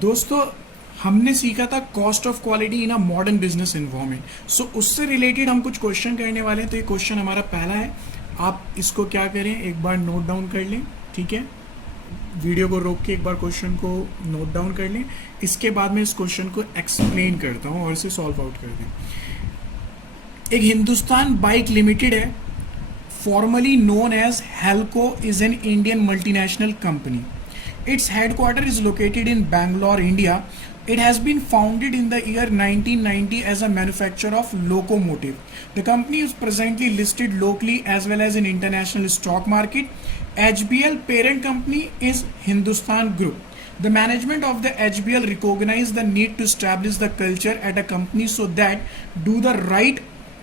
दोस्तों, हमने सीखा था cost of quality in a modern business environment. So उससे रिलेटेड हम कुछ क्वेश्चन करने वाले हैं। तो ये क्वेश्चन हमारा पहला है। आप इसको क्या करें, एक बार नोट डाउन कर लें। ठीक है, वीडियो को रोक के एक बार क्वेश्चन को नोट डाउन कर लें। इसके बाद मैं इस क्वेश्चन को एक्सप्लेन करता हूँ और इसे सॉल्व आउट कर दें। एक हिंदुस्तान बाइक लिमिटेड है, formerly known as Halco, is an Indian multinational company. Its headquarters is located in Bangalore, India. It has been founded in the year 1990 as a manufacturer of locomotive. The company is presently listed locally as well as in international stock market. HBL parent company is Hindustan Group. The management of the HBL recognized the need to establish the culture at a company so that do the right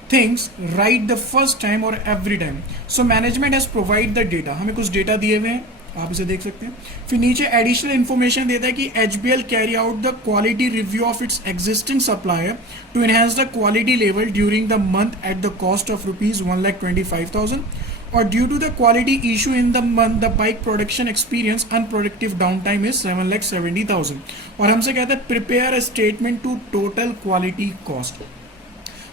things right the first time or every time. So management has provide the data. हमें कुछ data दिए हुए हैं, आप इसे देख सकते हैं। फिर नीचे एडिशनल इन्फॉर्मेशन देता है कि HBL carry out the quality review of its existing supplier to enhance the quality level during the month at the cost of ₹1,25,000 or due to the quality issue in the month the bike production experience unproductive downtime is 7,70,000। और हमसे कहता है prepare a statement to total quality cost.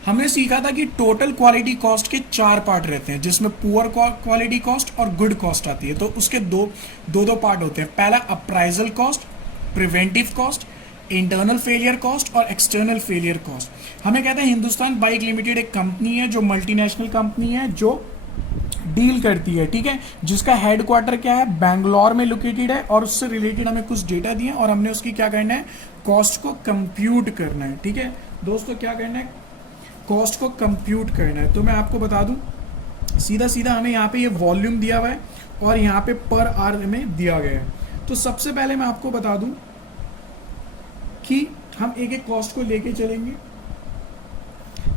हमने सीखा था कि total quality cost के 4 part रहते हैं, जिसमें पुअर क्वालिटी कॉस्ट और गुड कॉस्ट आती है। तो उसके दो दो पार्ट होते हैं। पहला appraisal cost, preventive cost, internal failure cost और एक्सटर्नल फेलियर कॉस्ट। हमें कहते हैं हिंदुस्तान बाइक लिमिटेड एक कंपनी है जो मल्टीनेशनल कंपनी है, जो डील करती है, ठीक है, जिसका हेडक्वार्टर क्या है, बैंगलोर में लोकेटेड है। और उससे रिलेटेड हमें कुछ डेटा दिए और हमने उसकी क्या करना है, कॉस्ट को कंप्यूट करना है। ठीक है दोस्तों, क्या करना है, कॉस्ट को कंप्यूट करना है। तो मैं आपको बता दूं, सीधा सीधा हमें यहाँ पे ये वॉल्यूम दिया हुआ है और यहाँ पे पर आवर में दिया गया है। तो सबसे पहले मैं आपको बता दूं कि हम एक एक कॉस्ट को लेके चलेंगे।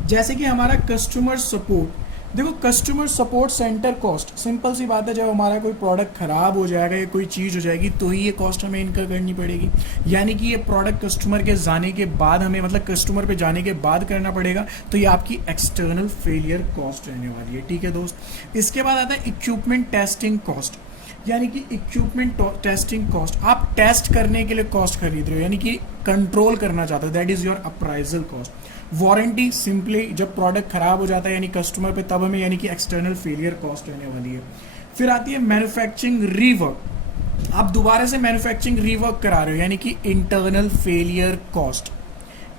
जैसे कि हमारा कस्टमर सपोर्ट, देखो customer support center cost, simple सी बात है, जब हमारा कोई प्रोडक्ट खराब हो जाएगा या कोई चीज़ हो जाएगी तो ही ये कॉस्ट हमें इनकर करनी पड़ेगी। यानी कि ये प्रोडक्ट कस्टमर के जाने के बाद हमें, मतलब कस्टमर पे जाने के बाद करना पड़ेगा। तो ये आपकी एक्सटर्नल फेलियर कॉस्ट रहने वाली है। ठीक है दोस्त, इसके बाद आता है इक्विपमेंट टेस्टिंग कॉस्ट, यानी कि इक्विपमेंट टेस्टिंग कॉस्ट। आप टेस्ट करने के लिए कॉस्ट खरीद रहे हो, यानी कि कंट्रोल करना चाहते हो, that is your appraisal cost. Warranty, simply जब प्रोडक्ट खराब हो जाता है यानी कस्टमर पे, तब हमें यानी कि एक्सटर्नल फेलियर कॉस्ट रहने वाली है। फिर आती है मैन्युफैक्चरिंग रीवर्क, आप दोबारा से मैन्युफैक्चरिंग रीवर्क करा रहे हो, यानी कि इंटरनल फेलियर कॉस्ट।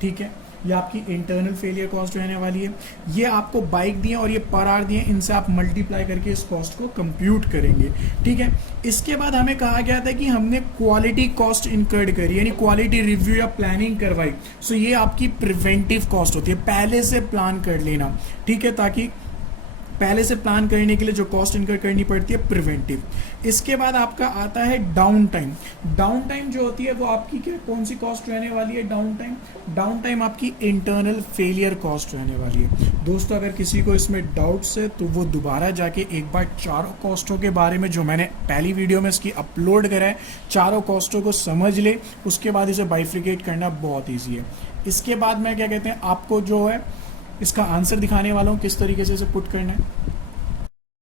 ठीक है, ये आपकी इंटरनल फेलियर कॉस्ट रहने वाली है। ये आपको बाइक दिए और ये पर आवर दिए, इनसे आप मल्टीप्लाई करके इस कॉस्ट को कंप्यूट करेंगे। ठीक है, इसके बाद हमें कहा गया था कि हमने क्वालिटी कॉस्ट इनकर्ड करी, यानी क्वालिटी रिव्यू या प्लानिंग करवाई। सो ये आपकी प्रिवेंटिव कॉस्ट होती है, पहले से प्लान कर लेना। ठीक है, ताकि पहले से प्लान करने के लिए जो कॉस्ट इनकर करनी पड़ती है, प्रिवेंटिव। इसके बाद आपका आता है डाउन टाइम। डाउन टाइम जो होती है वो आपकी क्या, कौन सी कॉस्ट रहने वाली है, डाउन टाइम। डाउन टाइम आपकी इंटरनल फेलियर कॉस्ट रहने वाली है। दोस्तों, अगर किसी को इसमें डाउट्स है तो वो दोबारा जाके एक बार चारों कॉस्टों के बारे में, जो मैंने पहली वीडियो में इसकी अपलोड करा है, चारों कॉस्टों को समझ ले। उसके बाद इसे बाइफ्रिकेट करना बहुत ईजी है। इसके बाद मैं क्या कहते हैं, आपको जो है इसका आंसर दिखाने वाला हूँ किस तरीके से इसे पुट करना है।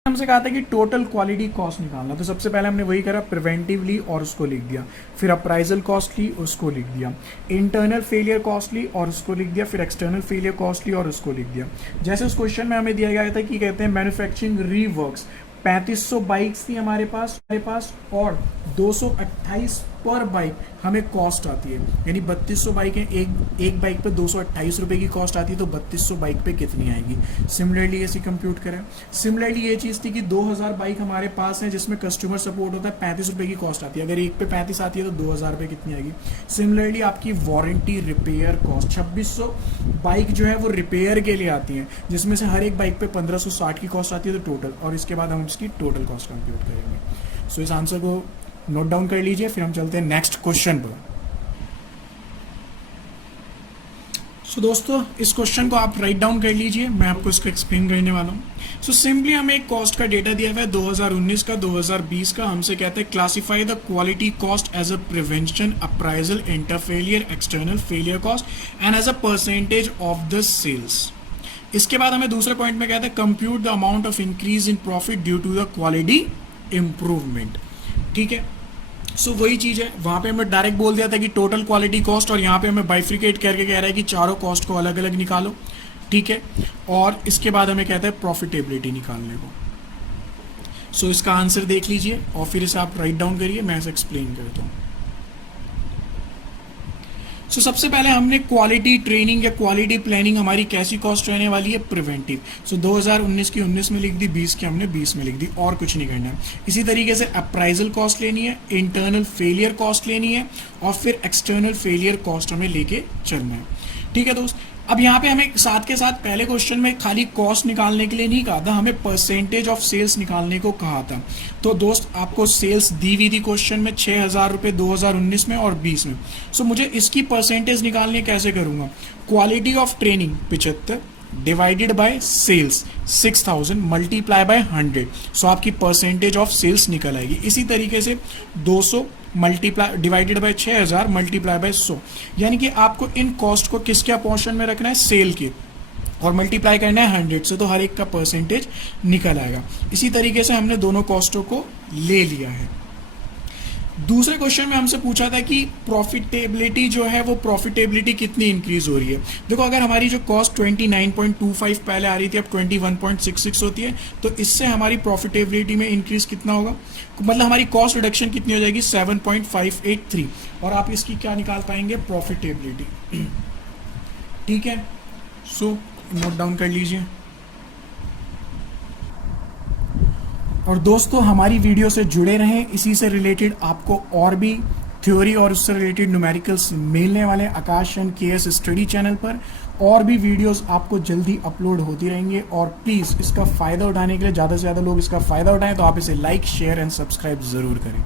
हमसे कहा था कि टोटल क्वालिटी कॉस्ट निकालना, तो सबसे पहले हमने वही करा, प्रिवेंटिवली और उसको लिख दिया। फिर अप्राइजल कॉस्ट ली, उसको लिख दिया। इंटरनल फेलियर कॉस्ट ली और उसको लिख दिया। फिर एक्सटर्नल फेलियर कॉस्ट ली और उसको लिख दिया। जैसे उस क्वेश्चन में हमें दिया गया था कि कहते हैं मैन्युफैक्चरिंग रीवर्क्स, 3500 बाइक्स थी हमारे पास और 228 पर बाइक हमें कॉस्ट आती है, यानी 3200 बाइक है, एक बाइक पे 228 रुपये की कॉस्ट आती है। तो 3200 बाइक पे कितनी आएगी, सिमिलरली ऐसी कंप्यूट करें। सिमिलरली ये चीज़ थी कि 2000 बाइक हमारे पास है जिसमें कस्टमर सपोर्ट होता है, 35 रुपये की कॉस्ट आती है। अगर एक पे 35 आती है तो 2000 रुपये कितनी आएगी। सिमिलरली आपकी वारंटी रिपेयर कॉस्ट, 2600 बाइक जो है वो रिपेयर के लिए आती है, जिसमें से हर एक बाइक पे 1560 की कॉस्ट आती है, तो टोटल। और इसके बाद हम इसकी टोटल कॉस्ट कंप्यूट करेंगे। सो इस आंसर को नोट डाउन कर लीजिए। फिर हम चलते हैं नेक्स्ट क्वेश्चन पर। सो दोस्तों, इस क्वेश्चन को आप राइट डाउन कर लीजिए, मैं आपको इसको एक्सप्लेन करने वाला हूँ। सो सिंपली हमें एक कॉस्ट का डेटा दिया हुआ है 2019 का, 2020 का। हमसे कहते हैं classify the quality cost as a prevention, appraisal, inter failure, external failure cost and as a percentage of the sales. इसके बाद हमें दूसरे पॉइंट में कहते हैं compute the amount of increase in profit due to the quality improvement. ठीक है, सो वही चीज़ है, वहाँ पे हमें डायरेक्ट बोल दिया था कि टोटल क्वालिटी कॉस्ट, और यहाँ पे हमें बाइफ्रिकेट करके कह रहा है कि चारों कॉस्ट को अलग अलग निकालो, ठीक है। और इसके बाद हमें कहता है प्रॉफिटेबिलिटी निकालने को। सो इसका आंसर देख लीजिए और फिर इसे आप राइट डाउन करिए, मैं इसे एक्सप्लेन करता हूँ। सो सबसे पहले हमने क्वालिटी ट्रेनिंग या क्वालिटी प्लानिंग हमारी कैसी कॉस्ट रहने वाली है, प्रिवेंटिव। सो 2019 की 19 में लिख दी, 20 की हमने 20 में लिख दी, और कुछ नहीं करना है। इसी तरीके से अप्राइजल कॉस्ट लेनी है, इंटरनल फेलियर कॉस्ट लेनी है, और फिर एक्सटर्नल फेलियर कॉस्ट हमें लेके चलना है, ठीक है दोस्त। अब यहाँ पे हमें साथ के साथ पहले क्वेश्चन में खाली कॉस्ट निकालने के लिए नहीं कहा था, हमें परसेंटेज ऑफ सेल्स निकालने को कहा था। तो दोस्त आपको सेल्स दी हुई थी क्वेश्चन में 6,000 रुपये 2019 में और 20 में। सो मुझे इसकी परसेंटेज निकालनी कैसे करूँगा, quality of training 75 divided by sales 6,000 multiply by 100। So आपकी परसेंटेज ऑफ सेल्स निकल आएगी। इसी तरीके से 200 multiply divided by 6,000 multiply by 100, यानी कि आपको इन कॉस्ट को किसके पोर्शन में रखना है, सेल के, और मल्टीप्लाई करना है 100 से, तो हर एक का परसेंटेज निकल आएगा। इसी तरीके से हमने दोनों कॉस्टों को ले लिया है। दूसरे क्वेश्चन में हमसे पूछा था कि प्रॉफिटेबिलिटी जो है वो प्रॉफिटेबिलिटी कितनी इंक्रीज हो रही है। देखो अगर हमारी जो कॉस्ट 29.25 पहले आ रही थी, अब 21.66 होती है, तो इससे हमारी प्रॉफिटेबिलिटी में इंक्रीज कितना होगा, मतलब हमारी कॉस्ट रिडक्शन कितनी हो जाएगी, 7.583, और आप इसकी क्या निकाल पाएंगे, प्रॉफिटेबिलिटी, ठीक है। सो नोट डाउन कर लीजिए। और दोस्तों हमारी वीडियो से जुड़े रहें, इसी से रिलेटेड आपको और भी थ्योरी और उससे रिलेटेड न्यूमेरिकल्स मिलने वाले आकाश एंड केएस स्टडी चैनल पर। और भी वीडियोस आपको जल्दी अपलोड होती रहेंगे, और प्लीज़ इसका फ़ायदा उठाने के लिए ज़्यादा से ज़्यादा लोग इसका फ़ायदा उठाएं, तो आप इसे लाइक शेयर एंड सब्सक्राइब ज़रूर करें।